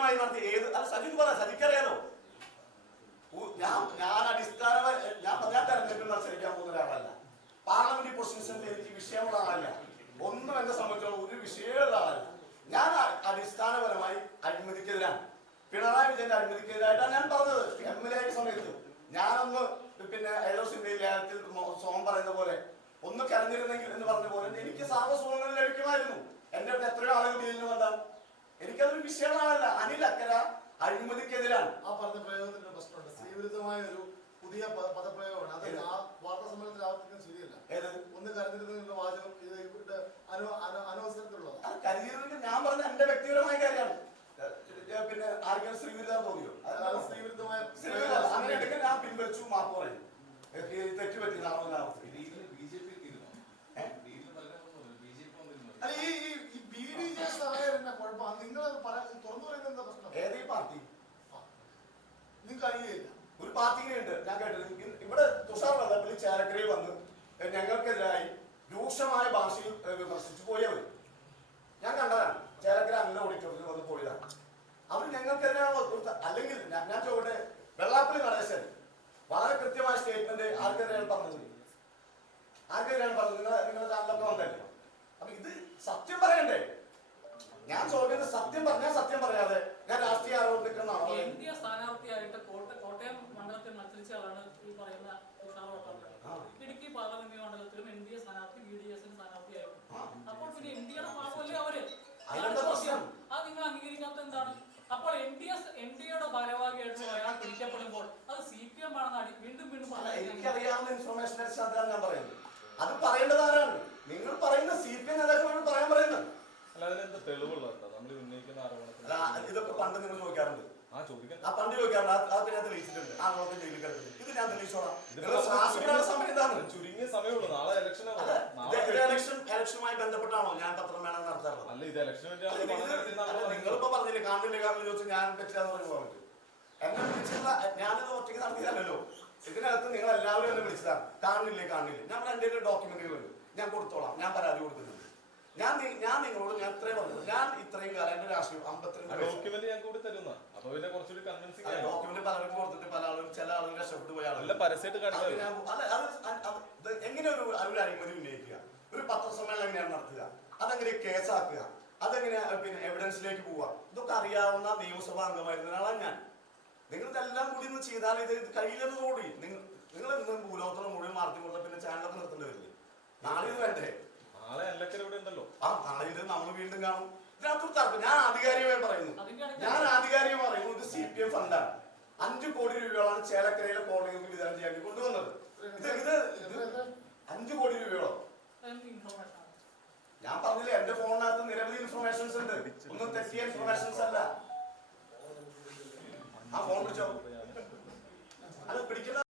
കൃത്യമായി നടത്തി ഏത് അല്ല സജിത് പറ സജിക്കറിയാലോ ഞാൻ അടിസ്ഥാന ഞാൻ തെരഞ്ഞെടുപ്പിൽ മത്സരിക്കാൻ പോകുന്ന ഒരാളല്ല. പാർലമെന്റ് പൊസിഷനിൽ എനിക്ക് വിഷയമുള്ള ആളല്ല. ഒന്നും എന്നെ സംബന്ധിച്ചോളം ഒരു വിഷയമുള്ള ആളല്ല. ഞാൻ അടിസ്ഥാനപരമായി അഴിമതിക്കെതിരാണ്. പിണറായി വിജയന്റെ അഴിമതിക്കെതിരായിട്ടാണ് ഞാൻ പറഞ്ഞത്. MLA ആയ സമയത്ത് ഞാനൊന്ന് പിന്നെ ഏതോസിന്റെ ലേഖനത്തിൽ സോം പറയുന്ന പോലെ ഒന്ന് കരഞ്ഞിരുന്നെങ്കിൽ എന്ന് പറഞ്ഞ പോലെ എനിക്ക് സാർവസുഖങ്ങൾ ലഭിക്കുമായിരുന്നു. എന്റെ അടുത്ത് എത്രയോ ആളുകൾ ജയിലിന് വന്നാൽ എനിക്കതൊരു വിഷയമാണല്ല. അനിൽ അക്കര അഴിമതിക്കെതിരാണ്. ആ പറഞ്ഞ പ്രയോഗത്തിന്റെ പ്രശ്നമുണ്ട്. സ്ത്രീവിരുദ്ധമായ ഒരു പുതിയ പദപ്രയോഗമാണ്. അത് ആ വാർത്താ സമ്മേളനത്തിൽ ആവർത്തിക്കുന്നത് ശരിയല്ല. ഒന്ന് കരുതിരുന്ന വാചകം ഇത് അനവസരത്തിലുള്ളത്. അത് കരുതിയിരുന്നെങ്കിൽ ഞാൻ പറഞ്ഞ എന്റെ വ്യക്തിപരമായ കാര്യമാണ്. പിന്നെ ആർക്കും സ്ത്രീവിരുദ്ധം തോന്നിയോ? സ്ത്രീവിരുദ്ധമായ അങ്ങനെ ഉണ്ടെങ്കിൽ ഞാൻ പിൻവലിച്ചു, മാപ്പ് പറയും. തെറ്റുപറ്റിയതാണോ? ഏതീ പാർട്ടി നിങ്ങൾക്ക് അറിയില്ല. ഒരു പാർട്ടിയുണ്ട് ഞാൻ കേട്ടത്. ഇവിടെ തുഷാർ വെള്ളാപ്പള്ളി ചേലക്കരയിൽ വന്ന് ഞങ്ങൾക്കെതിരായി രൂക്ഷമായ ഭാഷയിൽ വിമർശിച്ചു പോയവർ ഞാൻ കണ്ടതാണ്. ചേലക്കര അന്ന ഓഡിറ്റോറിയത്തിൽ വന്ന് പോയതാണ്. അവർ ഞങ്ങൾക്കെതിരാണോ? അല്ലെങ്കിൽ ഞാൻ ചോട്ടെ, വെള്ളാപ്പള്ളി നടേശൻ വളരെ കൃത്യമായ സ്റ്റേറ്റ്മെന്റ് ആർക്കെതിരെയാണ് പറഞ്ഞത്? ആർക്കെതിരെയാണ് പറഞ്ഞത്? നിങ്ങളുടെ ചാനലൊക്കെ വന്നല്ലേ. അപ്പൊ ഇത് സത്യം പറയണ്ടേ? ഞാൻ ചോദിക്കുന്നത് സത്യം പറഞ്ഞാൽ സത്യം പറയാതെ ഞാൻ രാഷ്ട്രീയ ആരോപണം നിൽക്കുന്നതാണോ? എൻഡിഎ സ്ഥാനാർത്ഥിയായിട്ട് കോട്ടയം മണ്ഡലത്തിൽ മത്സരിച്ച ആളാണ് ഈ പറയുന്ന തുഷാർ വെള്ളാപ്പള്ളി. ഇടുക്കി പാർലമെന്റ് മണ്ഡലത്തിലും NDA സ്ഥാനാർത്ഥി BDS സ്ഥാനാർത്ഥിയായിരുന്നു. അപ്പോൾ പിന്നെ NDAയുടെ ഭാഗമല്ലേ അവര്? അത് നിങ്ങൾ അംഗീകരിക്കാത്ത എന്താണ്? അപ്പോൾ NDAയുടെ ഭാരവാഹിയായിട്ട് ഒരാൾ പിടിക്കപ്പെടുമ്പോൾ അത് CPM ആണെന്ന് വീണ്ടും വീണ്ടും എനിക്കറിയാവുന്ന ഇൻഫർമേഷൻ അടിസ്ഥാനത്തിലാണ് ഞാൻ പറയുന്നത്. അത് പറയേണ്ടത് ആരാണ്? നിങ്ങൾ പറയുന്ന CPM നേതാക്കളോട് പറയാൻ പറയുന്നത്. ഇതൊക്കെ പണ്ട് നിങ്ങൾ ചോദിക്കാറുണ്ട്. പണ്ട് ചോദിക്കാറുണ്ട്. അത് തെളിയിച്ചിട്ടുണ്ട്. ആ നോക്കി ജയിലിൽ കിടക്കുന്നത് ഇത് ഞാൻ തെളിയിച്ചോളാം. ചുരുങ്ങിയ സമയമുള്ളൂ. നാളെ ഇലക്ഷനുമായി ബന്ധപ്പെട്ടാണോ ഞാൻ പത്രമേള നടത്താറുള്ളത്? നിങ്ങളിപ്പോ പറഞ്ഞില്ലേ കാണില്ലേ ചോദിച്ചു ഞാൻ പറ്റില്ലാന്ന് പറഞ്ഞു പോകാൻ പറ്റും. എന്നെ വിളിച്ചുള്ള ഞാനിത് ഒറ്റയ്ക്ക് നടത്തിയതല്ലോ. ഇതിനകത്ത് നിങ്ങൾ എല്ലാവരും എന്നെ വിളിച്ചതാണ്. കാണില്ലേ ഞാൻ എന്റെ ഡോക്യുമെന്റുകളുണ്ട്, ഞാൻ കൊടുത്തോളാം. ഞാൻ പരാതി കൊടുക്കുന്നുണ്ട്. ഞാൻ നിങ്ങളോട് ഞാൻ ഇത്രയും പറഞ്ഞത്. ഞാൻ ഇത്രയും കാലം എന്റെ രാഷ്ട്രീയം 52 ഡോക്യുമെന്റ് ഞാൻ കൂടി തരുന്ന ഡോക്യുമെന്റ് പലരും കൊടുത്തിട്ട് പല ആളും ചില ആളുകൾ രക്ഷപ്പെട്ടു പോയ ആളുകൾ എങ്ങനെ ഒരു അഴിമതി ഉന്നയിക്കുക, ഒരു പത്രസമ്മേളനം എങ്ങനെയാണ് നടത്തുക, അതെങ്ങനെ കേസാക്കുക, അതെങ്ങനെ പിന്നെ എവിഡൻസിലേക്ക് പോവുക, ഇതൊക്കെ അറിയാവുന്ന നിയമസഭാ അംഗമായിരുന്ന ഒരാളാണ് ഞാൻ. നിങ്ങൾ ഇതെല്ലാം കൂടി ഒന്ന് ചെയ്താൽ ഇത് കഴിയില്ലെന്നതോടി നിങ്ങൾ ഇന്ന് ഭൂലോകത്തോളം മുഴുവൻ മാർത്തി കൊടുത്ത പിന്നെ ചാനലൊക്കെ നിർത്തേണ്ടി വരില്ലേ? നാളെ ഇത് വേണ്ടേ? നാളെ ഇത് നമ്മൾ വീണ്ടും കാണും. ഇതിനകത്തൊരു തർക്കം ഞാൻ ആധികാരികമായി പറയുന്നു. ഇത് CPM ഫണ്ടാണ്. 5 കോടി രൂപയോളാണ് ചേലക്കരയിലെ കോളേജുകൾക്ക് വിതരണം ചെയ്യാൻ കൊണ്ടുവന്നത്. ഇത് 5 കോടി രൂപയോളം. ഞാൻ പറഞ്ഞില്ലേ എന്റെ ഫോണിനകത്ത് നിരവധി ഇൻഫർമേഷൻസ് ഉണ്ട്. ഒന്നും തെറ്റിയ ഇൻഫർമേഷൻസ് അല്ല. ആ ഫോൺ പിടിച്ചോ. അത് പിടിക്കുന്ന